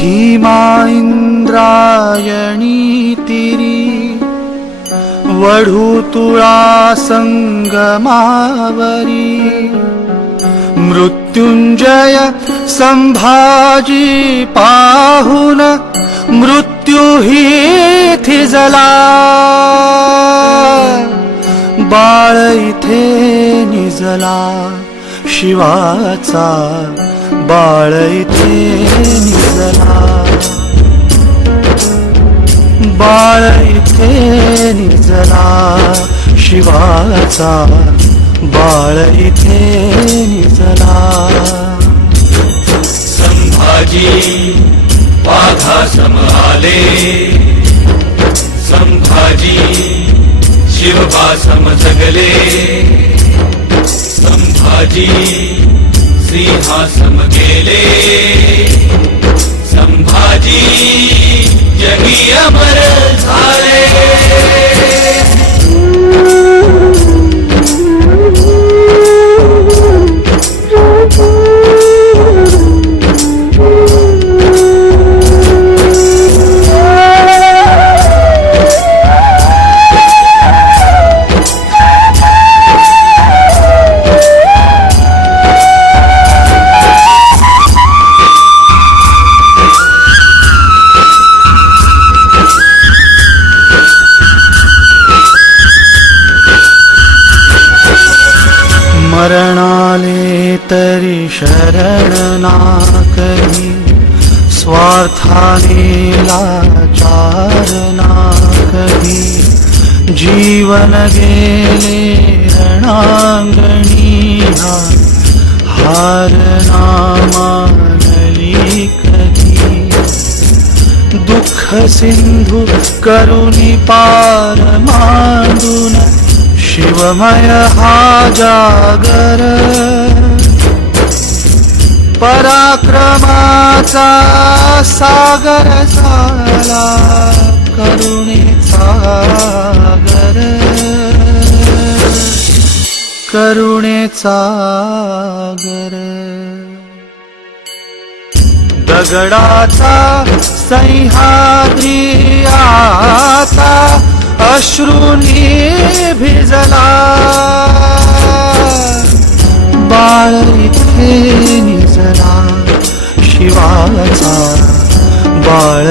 भीमा इंद्रायणी तिरी वढुतुळा संगमावरी मृत्युंजय संभाजी पाहुन मृत्यू ही थिजला बाळ इथे निजला शिवाचा बाळ इथे निजला बाळ इथे निजला शिवाचा बाळ इथे निजला संभाजी बाधा समाले संभाजी शिवबा समजगले संभाजी सिंहासम केले संभाजी जगी अमर। मरणाले तरी शरण ना करी स्वार्थाने लाचार ना करी जीवन गेले रणांगणी हा हार ना मानली कधी दुःख सिंधू करुणी पार मांडून शिवमय हा जागर. पराक्रमाचा सागर झाला करुणेचा गर करुणेचा गर दगडाचा सह्याद्री आता अश्रूनी भिजला बाळ इथे निजला शिवाचा बाळ